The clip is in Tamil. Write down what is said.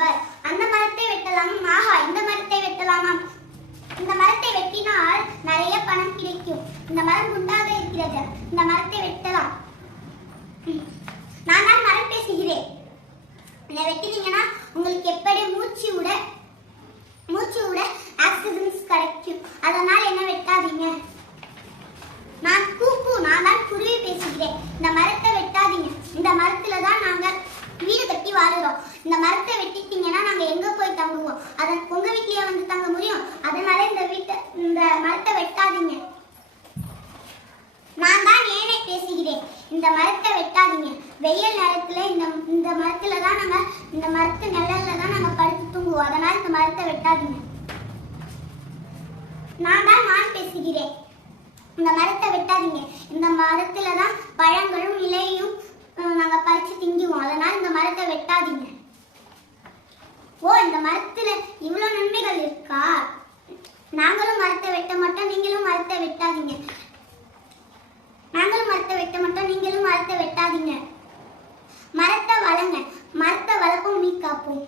சொல்லுவர். அந்த மரத்தை வெட்டலாம். ஆஹா, இந்த மரத்தை வெட்டலாமா? இந்த மரத்தை வெட்டினால் நிறைய பணம் கிடைக்கும். இந்த மரம் குண்டாக இருக்கிறது. இந்த மரத்தை வெட்டலாம். நான் தான் மரம் பேசுகிறேன். இதை வெட்டினீங்கன்னா உங்களுக்கு எப்படி மூச்சு விட ஆக்சிஜன்ஸ் கிடைக்கும். அதனால என்ன வெட்டாதீங்க. நான் தான் குருவி பேசுகிறேன். இந்த மரத்தை வெட்டாதீங்க. இந்த மரத்துல தான் நாங்க வீடு கட்டி வாழுறோம். இந்த மரத்தை வெட்டிட்டீங்கன்னா நாங்க எங்க போய் தங்குவோம்? உங்க வீட்லயே வந்து தங்க முடியும். அதனால இந்த மரத்தை வெட்டாதீங்க. நான் தான் ஏனே பேசுகிறேன். இந்த மரத்தை வெட்டாதீங்க. வெயில் நேரத்துல இந்த மரத்துல தான் இந்த மரத்து நிழல்ல தான் நாங்க படுத்து தூங்குவோம். அதனால இந்த மரத்தை வெட்டாதீங்க. நான் பேசுகிறேன். இந்த மரத்தை வெட்டாதீங்க. இந்த மரத்துல தான் பழங்களும் இலையும் நாங்க பறிச்சு திங்குவோம். அதனால இந்த மரத்தை வெட்டாதீங்க. ஓ, இந்த மரத்துல இவ்வளவு நன்மைகள் இருக்கா? நாங்களும் மரத்தை வெட்ட மாட்டோம், நீங்களும் மரத்தை வெட்டாதீங்க. நாங்களும் மரத்தை வெட்ட மாட்டோம், நீங்களும் மரத்தை வெட்டாதீங்க. மரத்தை வளங்க. மரத்தை வளர்ப்போம், நீ காப்போம்.